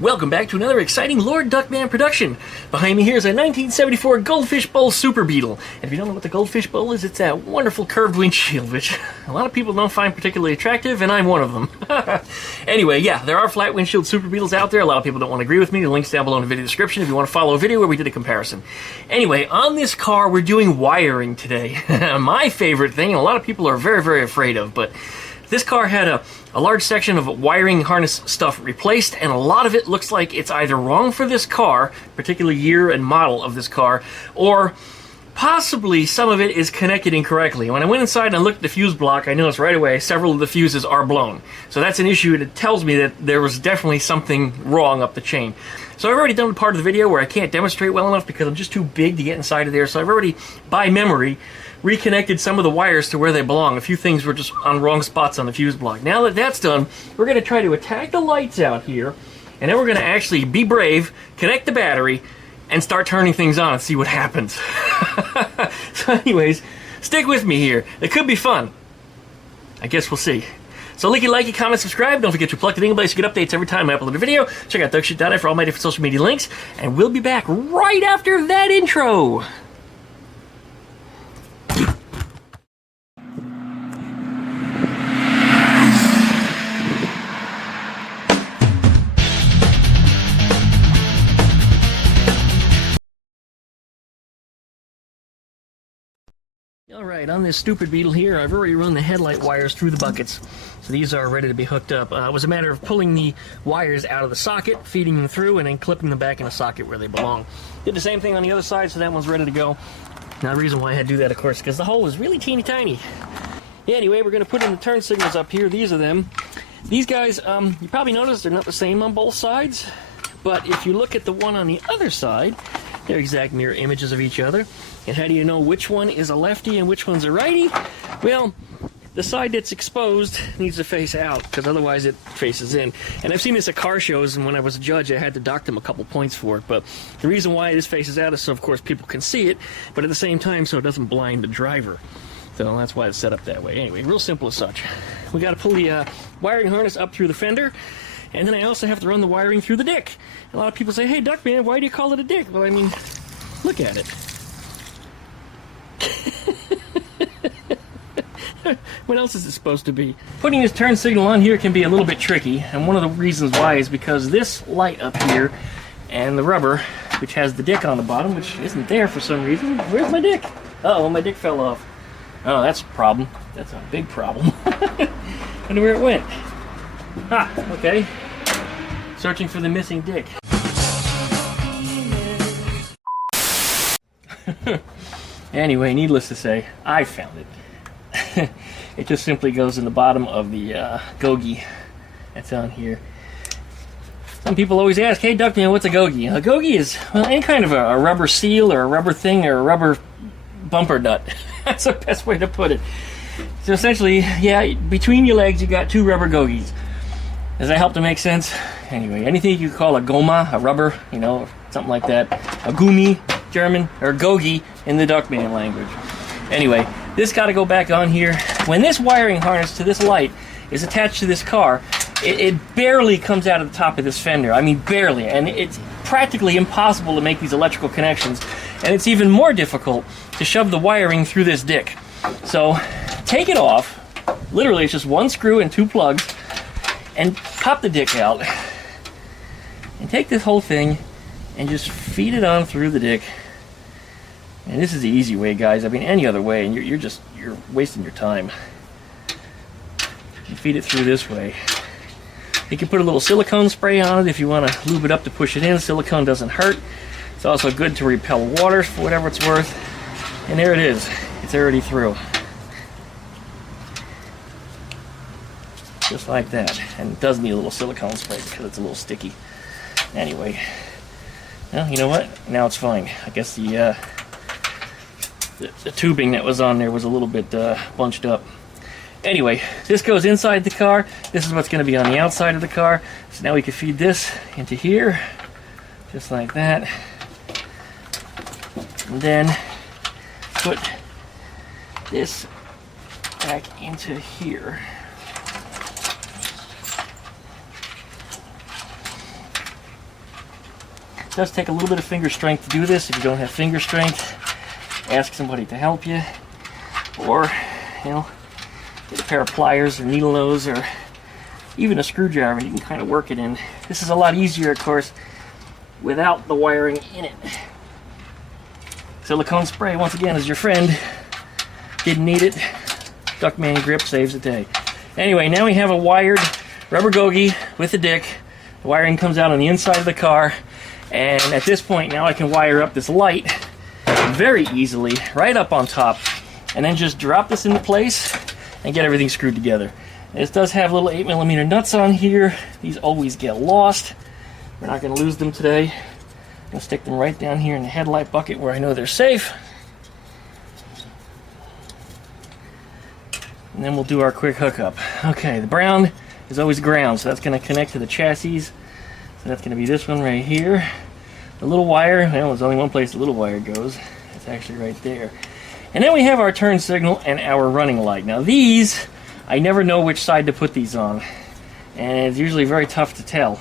Welcome back to another exciting Lord Duckman production. Behind me here is a 1974 Goldfish Bowl Super Beetle. And if you don't know what the Goldfish Bowl is, it's that wonderful curved windshield, which a lot of people don't find particularly attractive, and I'm one of them. Anyway, yeah, there are flat windshield Super Beetles out there. A lot of people don't want to agree with me. The link's down below in the video description if you want to follow a video where we did a comparison. Anyway, on this car, we're doing wiring today. My favorite thing, and a lot of people are very, very afraid of, but this car had a large section of wiring harness stuff replaced, and a lot of it looks like it's either wrong for this car, particular year and model of this car, or possibly some of it is connected incorrectly. When I went inside and looked at the fuse block, I noticed right away several of the fuses are blown. So that's an issue, and it tells me that there was definitely something wrong up the chain. So I've already done the part of the video where I can't demonstrate well enough because I'm just too big to get inside of there, so I've already, by memory, reconnected some of the wires to where they belong. A few things were just on wrong spots on the fuse block. Now that that's done, we're going to try to attack the lights out here, and then we're going to actually be brave, connect the battery, and start turning things on and see what happens. So anyways, stick with me here. It could be fun. I guess we'll see. So likey, comment, subscribe. Don't forget to plug the dingle bell so you get updates every time I upload a video. Check out duckshit.net for all my different social media links, and we'll be back right after that intro. Alright, on this stupid Beetle here, I've already run the headlight wires through the buckets. So these are ready to be hooked up. It was a matter of pulling the wires out of the socket, feeding them through, and then clipping them back in the socket where they belong. Did the same thing on the other side, so that one's ready to go. Now the reason why I had to do that, of course, because the hole is really teeny tiny. Yeah, anyway, we're going to put in the turn signals up here. These are them. These guys, you probably noticed they're not the same on both sides. But if you look at the one on the other side, they're exact mirror images of each other. And how do you know which one is a lefty and which one's a righty? Well, the side that's exposed needs to face out, because otherwise it faces in. And I've seen this at car shows, and when I was a judge, I had to dock them a couple points for it. But the reason why this faces out is so, of course, people can see it, but at the same time, so it doesn't blind the driver. So that's why it's set up that way. Anyway, real simple as such. We got to pull the wiring harness up through the fender, and then I also have to run the wiring through the dick. A lot of people say, hey, Duckman, why do you call it a dick? Well, I mean, look at it. What else is it supposed to be? Putting this turn signal on here can be a little bit tricky, and one of the reasons why is because this light up here and the rubber, which has the dick on the bottom, which isn't there for some reason. Where's my dick? Uh-oh, my dick fell off. Oh, that's a problem. That's a big problem. Wonder where it went. Ah, okay. Searching for the missing dick. Anyway, needless to say, I found it. It just simply goes in the bottom of the gogie that's on here. Some people always ask, hey Duckman, what's a gogie? A gogie is, well, any kind of a rubber seal or a rubber thing or a rubber bumper nut. That's the best way to put it. So essentially, yeah, between your legs you got two rubber gogies. Does that help to make sense? Anyway, anything you call a goma, a rubber, you know, something like that. A gumi, German, or gogie in the Duckman language. Anyway, this got to go back on here. When this wiring harness to this light is attached to this car, it barely comes out of the top of this fender. I mean, barely. And it's practically impossible to make these electrical connections. And it's even more difficult to shove the wiring through this dick. So, take it off. Literally, it's just one screw and two plugs. And pop the dick out. And take this whole thing and just feed it on through the dick. And this is the easy way, guys. I mean, any other way, and you're wasting your time. You feed it through this way. You can put a little silicone spray on it if you want to lube it up to push it in. Silicone doesn't hurt. It's also good to repel water for whatever it's worth. And there it is. It's already through. Just like that. And it does need a little silicone spray because it's a little sticky. Anyway. Well, you know what? Now it's fine. I guess the tubing that was on there was a little bit bunched up. Anyway, this goes inside the car. This is what's going to be on the outside of the car. So now we can feed this into here, just like that. And then put this back into here. does take a little bit of finger strength to do this. If you don't have finger strength, ask somebody to help you, or, you know, get a pair of pliers or needle nose or even a screwdriver and you can kind of work it in. This is a lot easier, of course, without the wiring in it. Silicone spray, once again, is your friend. Didn't need it. Duckman grip saves the day. Anyway, now we have a wired rubber gogie with a dick. The wiring comes out on the inside of the car, and at this point now I can wire up this light very easily right up on top, and then just drop this into place and get everything screwed together. This does have little 8mm nuts on here. These always get lost. We're not going to lose them today. I'm going to stick them right down here in the headlight bucket where I know they're safe. And then we'll do our quick hookup. Okay, the brown is always ground, so that's going to connect to the chassis. So that's going to be this one right here. The little wire, well, there's only one place the little wire goes. It's actually right there. And then we have our turn signal and our running light. Now these, I never know which side to put these on. And it's usually very tough to tell.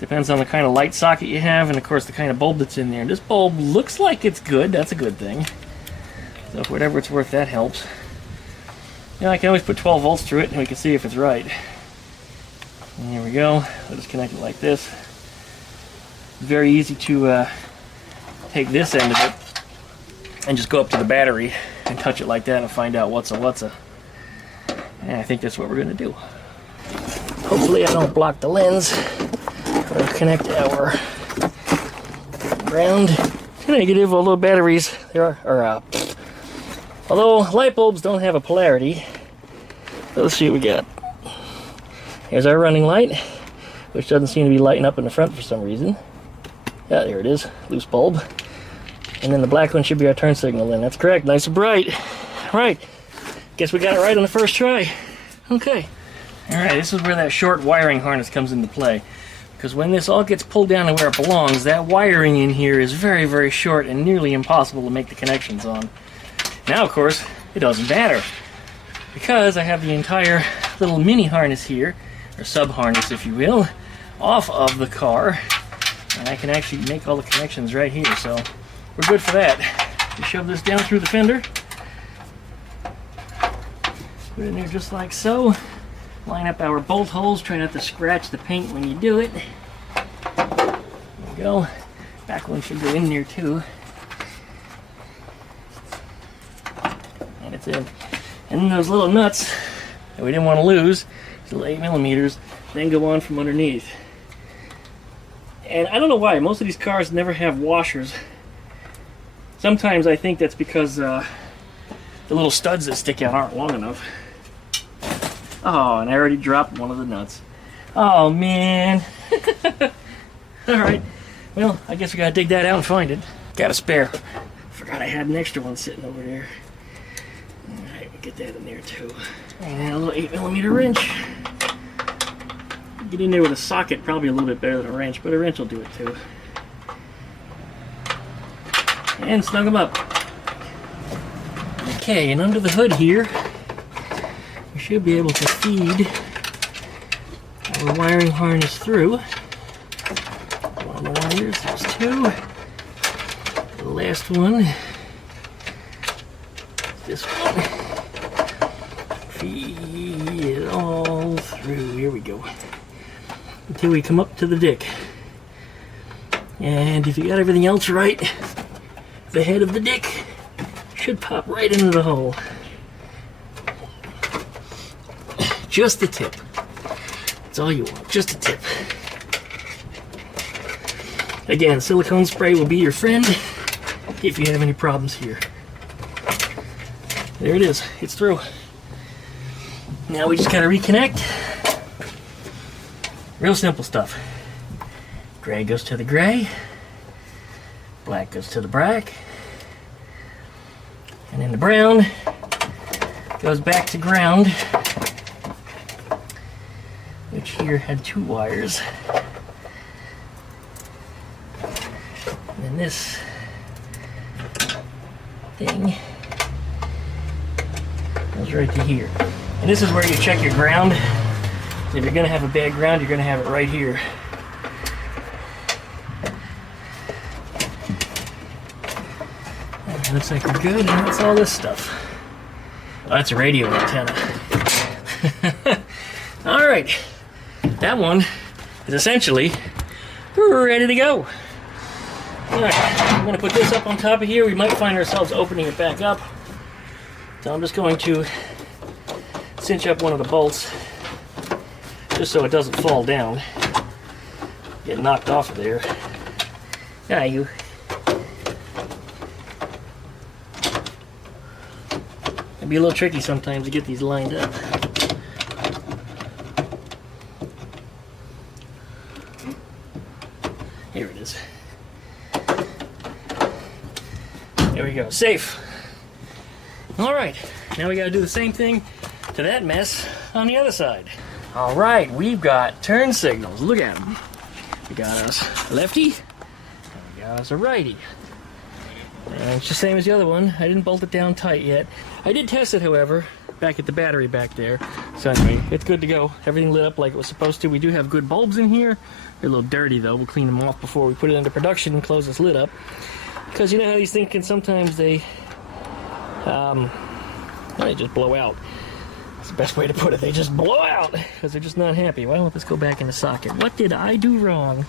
Depends on the kind of light socket you have and of course the kind of bulb that's in there. This bulb looks like it's good, that's a good thing. So for whatever it's worth, that helps. You know, I can always put 12 volts through it and we can see if it's right. And here we go. I'll just connect it like this. Very easy to take this end of it and just go up to the battery and touch it like that and find out what's a. And I think that's what we're going to do. Hopefully I don't block the lens. We'll connect our ground to negative, although batteries, although light bulbs don't have a polarity. So let's see what we got. Here's our running light, which doesn't seem to be lighting up in the front for some reason. Yeah, there it is, loose bulb. And then the black one should be our turn signal then. That's correct, nice and bright. All right, guess we got it right on the first try. Okay. All right, this is where that short wiring harness comes into play. Because when this all gets pulled down to where it belongs, that wiring in here is very, very short and nearly impossible to make the connections on. Now, of course, it doesn't matter. Because I have the entire little mini harness here, or sub-harness if you will, off of the car. And I can actually make all the connections right here, so we're good for that. You shove this down through the fender. Put it in there just like so. Line up our bolt holes, try not to scratch the paint when you do it. There we go. Back one should go in there too. And it's in. And then those little nuts that we didn't want to lose, these little 8mm, then go on from underneath. And I don't know why, most of these cars never have washers. Sometimes I think that's because the little studs that stick out aren't long enough. Oh, and I already dropped one of the nuts. Oh, man. Alright, well, I guess we gotta dig that out and find it. Got a spare. Forgot I had an extra one sitting over there. Alright, we'll get that in there too. And a little 8mm wrench. Get in there with a socket, probably a little bit better than a wrench, but a wrench will do it too. And snug them up. Okay, and under the hood here, we should be able to feed our wiring harness through. One of the wires, there's two. The last one, this one. Feed it all through. Here we go. Until we come up to the dick. And if you got everything else right, the head of the dick should pop right into the hole. Just the tip. That's all you want, just a tip. Again, silicone spray will be your friend if you have any problems here. There it is, it's through. Now we just gotta reconnect. Real simple stuff. Gray goes to the gray, black goes to the black, and then the brown goes back to ground, which here had two wires. And then this thing goes right to here. And this is where you check your ground. If you're going to have a bad ground, you're going to have it right here. Looks like we're good. And what's all this stuff? Oh, that's a radio antenna. Alright. That one is essentially ready to go. Alright, I'm going to put this up on top of here. We might find ourselves opening it back up. So I'm just going to cinch up one of the bolts just so it doesn't fall down. Get knocked off of there. Ah, you. It'd be a little tricky sometimes to get these lined up. Here it is. There we go. Safe. Alright, now we gotta do the same thing to that mess on the other side. Alright, we've got turn signals. Look at them. We got us a lefty, and we got us a righty. And it's the same as the other one. I didn't bolt it down tight yet. I did test it, however, back at the battery back there. So anyway, it's good to go. Everything lit up like it was supposed to. We do have good bulbs in here. They're a little dirty though. We'll clean them off before we put it into production and close this lid up. Because you know how these things can sometimes they just blow out. That's the best way to put it. They just blow out because they're just not happy. Why don't this go back in the socket? What did I do wrong?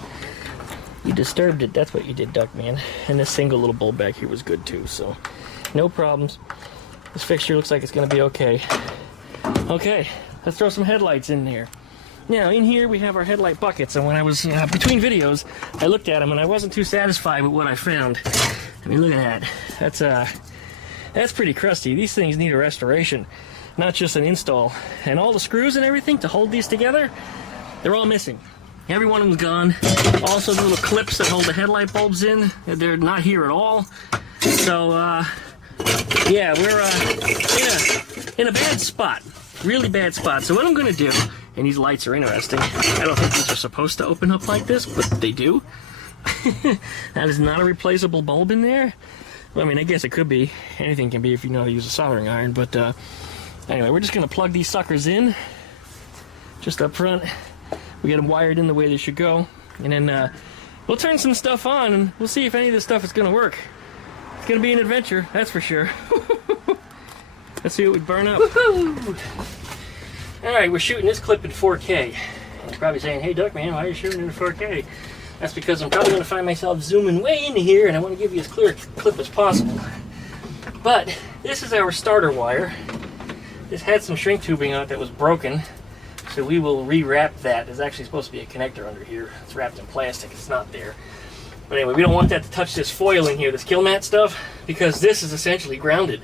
You disturbed it. That's what you did, Duckman. And this single little bulb back here was good too, so no problems. This fixture looks like it's going to be okay. Okay, let's throw some headlights in there. Now, in here we have our headlight buckets, and when I was between videos, I looked at them and I wasn't too satisfied with what I found. I mean, look at that. That's pretty crusty. These things need a restoration, not just an install. And all the screws and everything to hold these together, they're all missing. Every one of them's gone. Also, the little clips that hold the headlight bulbs in, they're not here at all. So, yeah, we're in a bad spot. Really bad spot. So what I'm going to do, and these lights are interesting. I don't think these are supposed to open up like this, but they do. That is not a replaceable bulb in there. Well, I mean, I guess it could be. Anything can be if you know how to use a soldering iron. But anyway, we're just going to plug these suckers in. Just up front. We get them wired in the way they should go. And then we'll turn some stuff on, and we'll see if any of this stuff is going to work. It's going to be an adventure, that's for sure. Let's see what we burn up. Alright, we're shooting this clip in 4K. You're probably saying, hey Duckman, why are you shooting in 4K? That's because I'm probably going to find myself zooming way into here, and I want to give you as clear a clip as possible. But this is our starter wire. This had some shrink tubing on it that was broken, so we will rewrap that. There's actually supposed to be a connector under here. It's wrapped in plastic. It's not there. But anyway, we don't want that to touch this foil in here, this kill mat stuff, because this is essentially grounded.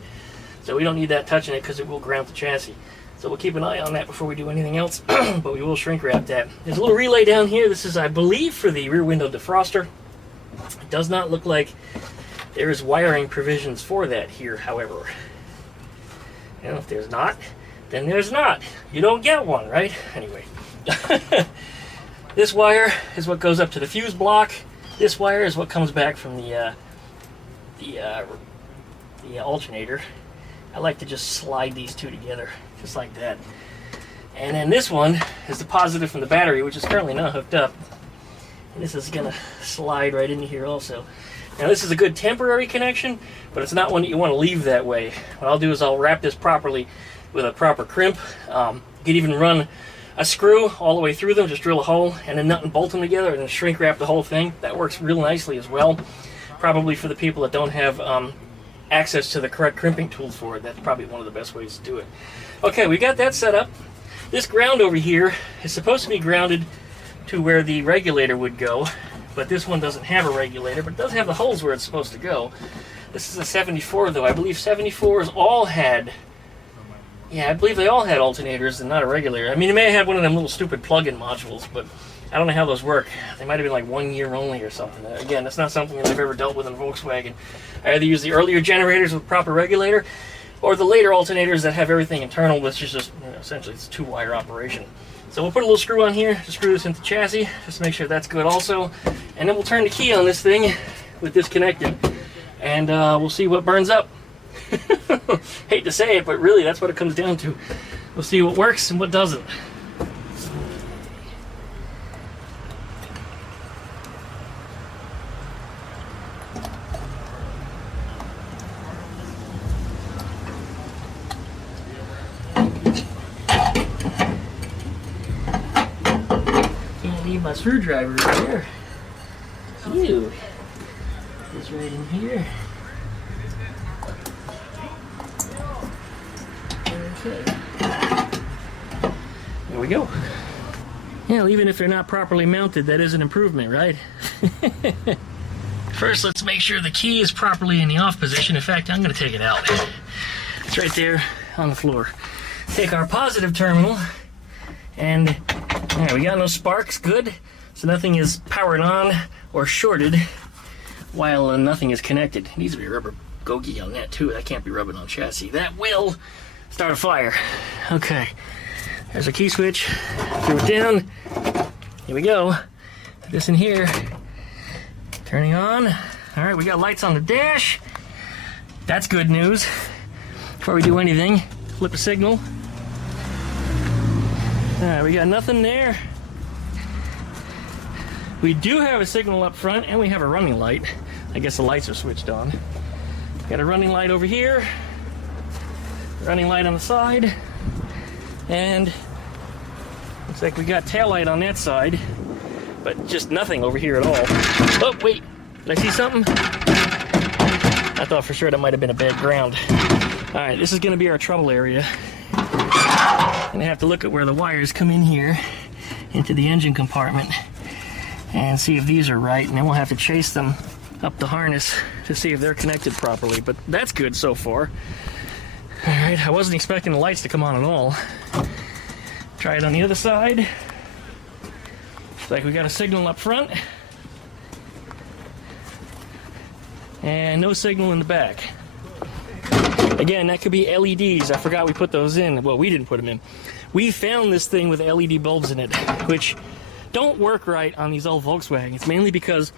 So we don't need that touching it because it will ground the chassis. So we'll keep an eye on that before we do anything else, but we will shrink wrap that. There's a little relay down here. This is, I believe, for the rear window defroster. It does not look like there is wiring provisions for that here, however. And if there's not, then there's not. You don't get one, right? Anyway. This wire is what goes up to the fuse block. This wire is what comes back from the alternator. I like to just slide these two together, just like that. And then this one is the positive from the battery, which is currently not hooked up. And this is going to slide right into here also. Now this is a good temporary connection, but it's not one that you want to leave that way. What I'll do is I'll wrap this properly with a proper crimp. You could even run a screw all the way through them, just drill a hole, and then nut and bolt them together, and then shrink wrap the whole thing. That works real nicely as well. Probably for the people that don't have access to the correct crimping tools for it, that's probably one of the best ways to do it. Okay, we got that set up. This ground over here is supposed to be grounded to where the regulator would go, but this one doesn't have a regulator, but it does have the holes where it's supposed to go. This is a 74 though. I believe 74s all had, yeah, I believe they all had alternators and not a regulator. I mean, they may have had one of them little stupid plug-in modules, but I don't know how those work. They might have been like 1 year only or something. Again, that's not something that I've ever dealt with in Volkswagen. I either use the earlier generators with proper regulator, or the later alternators that have everything internal, which is just, essentially it's a 2-wire operation. So we'll put a little screw on here to screw this into the chassis, just to make sure that's good also. And then we'll turn the key on this thing with this connected, and we'll see what burns up. Hate to say it, but really that's what it comes down to. We'll see what works and what doesn't. leave my screwdriver right here. Ew. It's right in here. Okay. There we go. Yeah, even if they're not properly mounted, that is an improvement, right? First, let's make sure the key is properly in the off position. In fact, I'm going to take it out. It's right there on the floor. Take our positive terminal, and yeah, we got no sparks. Good. So nothing is powered on or shorted while nothing is connected. It needs to be rubber gogi on that too. That can't be rubbing on chassis. That will start a fire. Okay. There's a key switch. Throw it down. Here we go. Put this in here. Turning on. All right, we got lights on the dash. That's good news. Before we do anything, flip a signal. All right, we got nothing there. We do have a signal up front, and we have a running light. I guess the lights are switched on. Got a running light over here. Running light on the side. And looks like we got tail light on that side, but just nothing over here at all. Oh, wait, did I see something? I thought for sure that might have been a bad ground. All right, this is gonna be our trouble area. I'm gonna have to look at where the wires come in here into the engine compartment and see if these are right, and then we'll have to chase them up the harness to see if they're connected properly, but that's good so far. All right, I wasn't expecting the lights to come on at all. Try it on the other side. Looks like we got a signal up front. And no signal in the back. Again, that could be LEDs. I forgot we put those in. Well, we didn't put them in. We found this thing with LED bulbs in it, which don't work right on these old Volkswagens, mainly because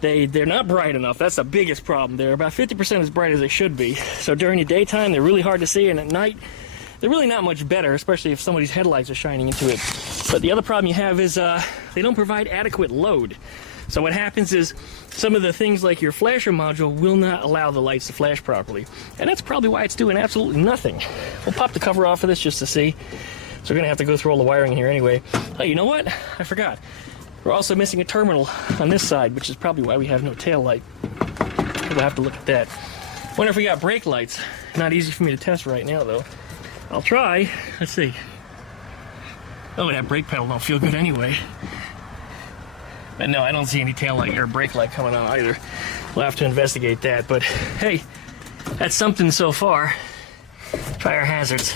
they're not bright enough. That's the biggest problem. They're about 50% as bright as they should be. So during the daytime, they're really hard to see, and at night, they're really not much better, especially if somebody's headlights are shining into it. But the other problem you have is they don't provide adequate load. So what happens is some of the things like your flasher module will not allow the lights to flash properly. And that's probably why it's doing absolutely nothing. We'll pop the cover off of this just to see. So we're gonna have to go through all the wiring here anyway. Oh, you know what? I forgot. We're also missing a terminal on this side, which is probably why we have no tail light. We'll have to look at that. Wonder if we got brake lights. Not easy for me to test right now, though. I'll try. Let's see. Oh, that brake pedal don't feel good anyway. But no, I don't see any tail light or brake light coming on either. We'll have to investigate that. But hey, that's something so far. Try our hazards.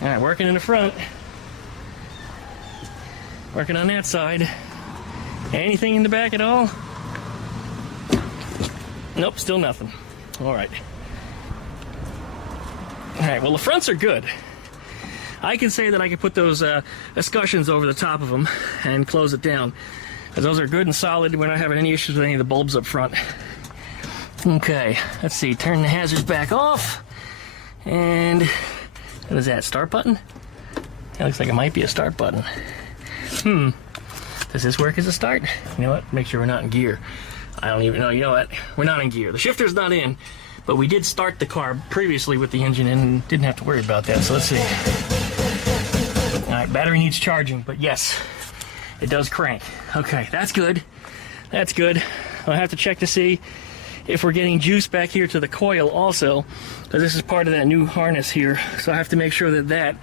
All right, working in the front. Working on that side. Anything in the back at all? Nope, still nothing. All right. All right, well, the fronts are good. I can say that I can put those escutcheons over the top of them and close it down, because those are good and solid. We're not having any issues with any of the bulbs up front. Okay, let's see. Turn the hazards back off. And what is that, start button? That looks like it might be a start button. Does this work as a start? You know what? Make sure we're not in gear. I don't even know. You know what? We're not in gear. The shifter's not in, but we did start the car previously with the engine in and didn't have to worry about that. So let's see. All right, battery needs charging, but yes, it does crank. Okay, that's good. That's good. I'll have to check to see if we're getting juice back here to the coil also, because this is part of that new harness here. So I have to make sure that that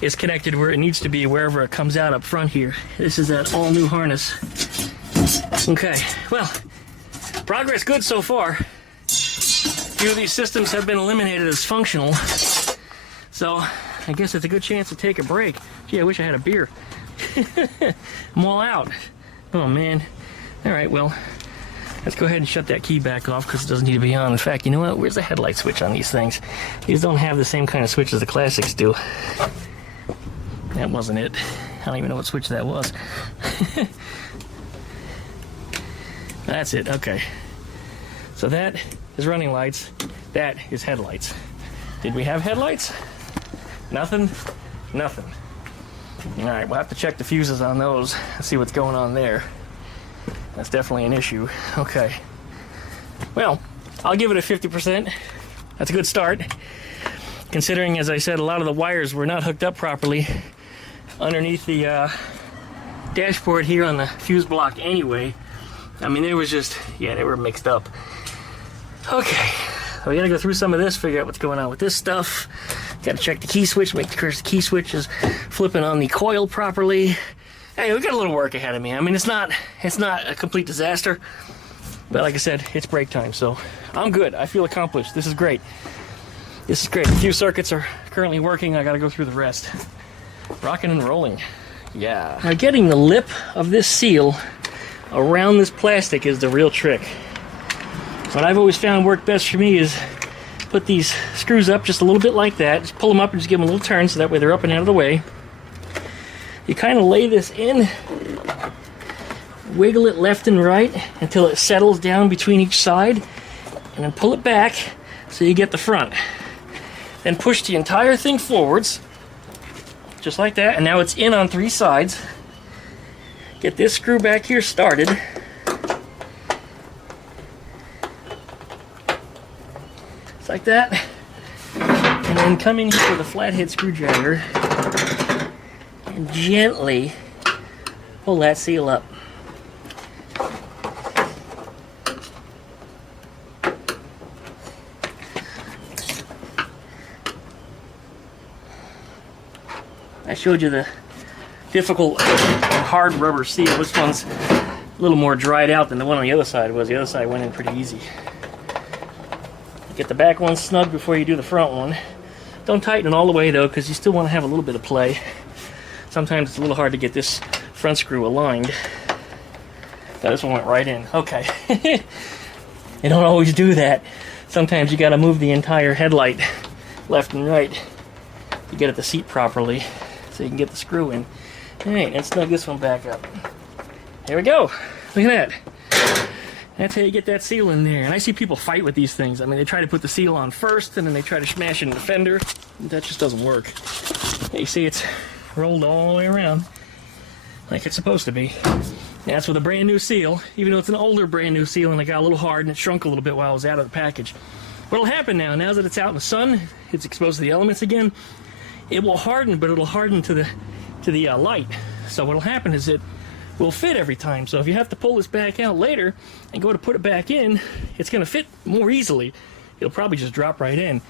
is connected where it needs to be, wherever it comes out up front here. This is that all new harness. Okay, well, progress good so far. A few of these systems have been eliminated as functional, so I guess it's a good chance to take a break. Gee, I wish I had a beer. I'm all out. Oh man. All right, well, let's go ahead and shut that key back off because it doesn't need to be on. In fact, you know what? Where's the headlight switch on these things? These don't have the same kind of switch as the classics do. That wasn't it. I don't even know what switch that was. That's it, okay. So that is running lights. That is headlights. Did we have headlights? Nothing? Nothing. All right, we'll have to check the fuses on those and see what's going on there. That's definitely an issue. Okay. Well, I'll give it a 50%. That's a good start. Considering, as I said, a lot of the wires were not hooked up properly underneath the dashboard here on the fuse block anyway. I mean, they was just, yeah, they were mixed up. Okay, so we gotta go through some of this, figure out what's going on with this stuff. Gotta check the key switch, make sure the key switch is flipping on the coil properly. Hey, we got a little work ahead of me. I mean, it's not a complete disaster, but like I said, it's break time, so I'm good. I feel accomplished. This is great. This is great. A few circuits are currently working. I gotta go through the rest. Rocking and rolling. Yeah. Now, getting the lip of this seal around this plastic is the real trick. What I've always found worked best for me is put these screws up just a little bit like that. Just pull them up and just give them a little turn so that way they're up and out of the way. You kind of lay this in, wiggle it left and right until it settles down between each side, and then pull it back so you get the front. Then push the entire thing forwards, just like that, and now it's in on 3 sides. Get this screw back here started. Just like that. And then come in here with a flathead screwdriver and gently pull that seal up. I showed you the difficult hard rubber seal. This one's a little more dried out than the one on the other side was. The other side went in pretty easy. Get the back one snug before you do the front one. Don't tighten it all the way though, because you still want to have a little bit of play. Sometimes it's a little hard to get this front screw aligned. Now this one went right in. Okay. You don't always do that. Sometimes you got to move the entire headlight left and right to get at the seat properly so you can get the screw in. Alright, let's snug this one back up. There we go. Look at that. That's how you get that seal in there. And I see people fight with these things. I mean, they try to put the seal on first, and then they try to smash it in the fender. That just doesn't work. You see it's rolled all the way around like it's supposed to be. That's with a brand new seal, even though it's an older brand new seal and it got a little hard and it shrunk a little bit while it was out of the package. What'll happen now that it's out in the sun, it's exposed to the elements again, it will harden, but it'll harden to the light. So what'll happen is it will fit every time. So if you have to pull this back out later and go to put it back in, it's going to fit more easily. It'll probably just drop right in,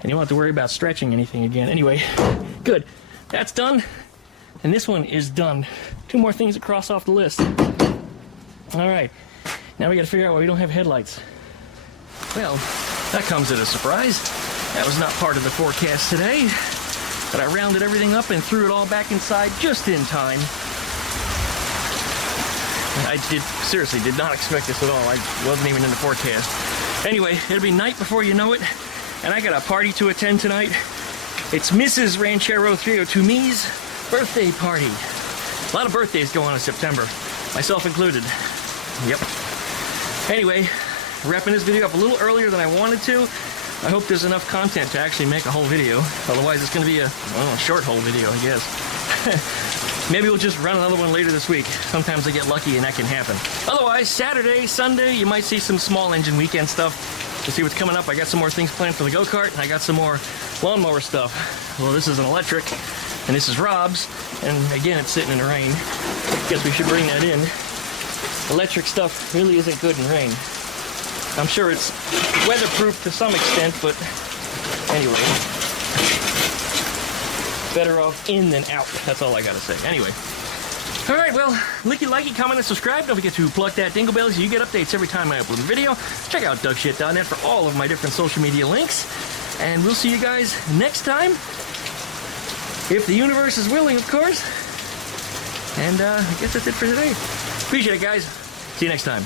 and you won't have to worry about stretching anything again. Anyway, good. That's done, and this one is done. 2 more things to cross off the list. All right, now we got to figure out why we don't have headlights. Well, that comes as a surprise. That was not part of the forecast today, but I rounded everything up and threw it all back inside just in time. I seriously did not expect this at all. I wasn't even in the forecast. Anyway, it'll be night before you know it, and I got a party to attend tonight. It's Mrs. Ranchero 302 me's birthday party. A lot of birthdays go on in September, myself included. Yep. Anyway, wrapping this video up a little earlier than I wanted to. I hope there's enough content to actually make a whole video. Otherwise, it's going to be a short whole video, I guess. Maybe we'll just run another one later this week. Sometimes I get lucky and that can happen. Otherwise, Saturday, Sunday, you might see some small engine weekend stuff. To see what's coming up, I got some more things planned for the go-kart, and I got some more lawnmower stuff. Well, this is an electric, and this is Rob's, and again, it's sitting in the rain. Guess we should bring that in. Electric stuff really isn't good in rain. I'm sure it's weatherproof to some extent, but anyway. Better off in than out. That's all I gotta say. Anyway. Alright, well, licky, likey, comment, and subscribe. Don't forget to plug that dingle bell so you get updates every time I upload a video. Check out DougShit.net for all of my different social media links. And we'll see you guys next time. If the universe is willing, of course. And I guess that's it for today. Appreciate it, guys. See you next time.